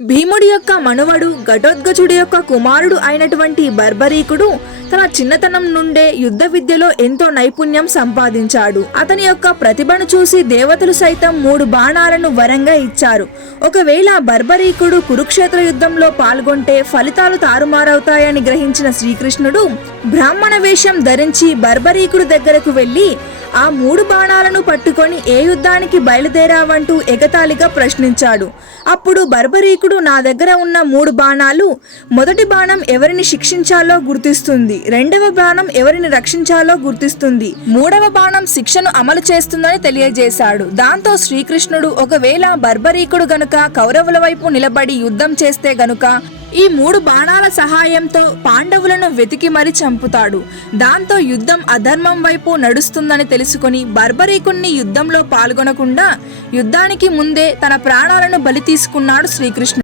భీముడి యొక్క మనువడు ఘటోద్గజుడి యొక్క కుమారుడు అయినటువంటి బర్బరీకుడు తన చిన్నతనం నుండే యుద్ధ విద్యలో ఎంతో నైపుణ్యం సంపాదించాడు. అతని యొక్క ప్రతిభను చూసి దేవతలు సైతం మూడు బాణాలను వరంగా ఇచ్చారు. ఒకవేళ బర్బరీకుడు కురుక్షేత్ర యుద్ధంలో పాల్గొంటే ఫలితాలు తారుమారవుతాయని గ్రహించిన శ్రీకృష్ణుడు బ్రాహ్మణ వేషం ధరించి బర్బరీకుడు దగ్గరకు వెళ్ళి ఆ మూడు బాణాలను పట్టుకొని ఏ యుద్ధానికి బయలుదేరావంటూ ఎగతాళిగా ప్రశ్నించాడు. అప్పుడు బర్బరీకుడు నా దగ్గర ఉన్న మూడు బాణాలు మొదటి బాణం ఎవరిని శిక్షించాలో గుర్తిస్తుంది రెండవ బాణం ఎవరిని రక్షించాలో గుర్తిస్తుంది మూడవ బాణం శిక్షను అమలు చేస్తుందని తెలియజేశాడు. దాంతో శ్రీకృష్ణుడు ఒకవేళ బర్బరీకుడు గనుక కౌరవుల వైపు నిలబడి యుద్ధం చేస్తే గనుక ఈ మూడు బాణాల సహాయంతో పాండవులను వెతికి మరీ చంపుతాడు. దాంతో యుద్ధం అధర్మం వైపు నడుస్తుందని తెలుసుకుని బర్బరీకుణ్ణి యుద్ధంలో పాల్గొనకుండా యుద్ధానికి ముందే తన ప్రాణాలను బలి తీసుకున్నాడు శ్రీకృష్ణ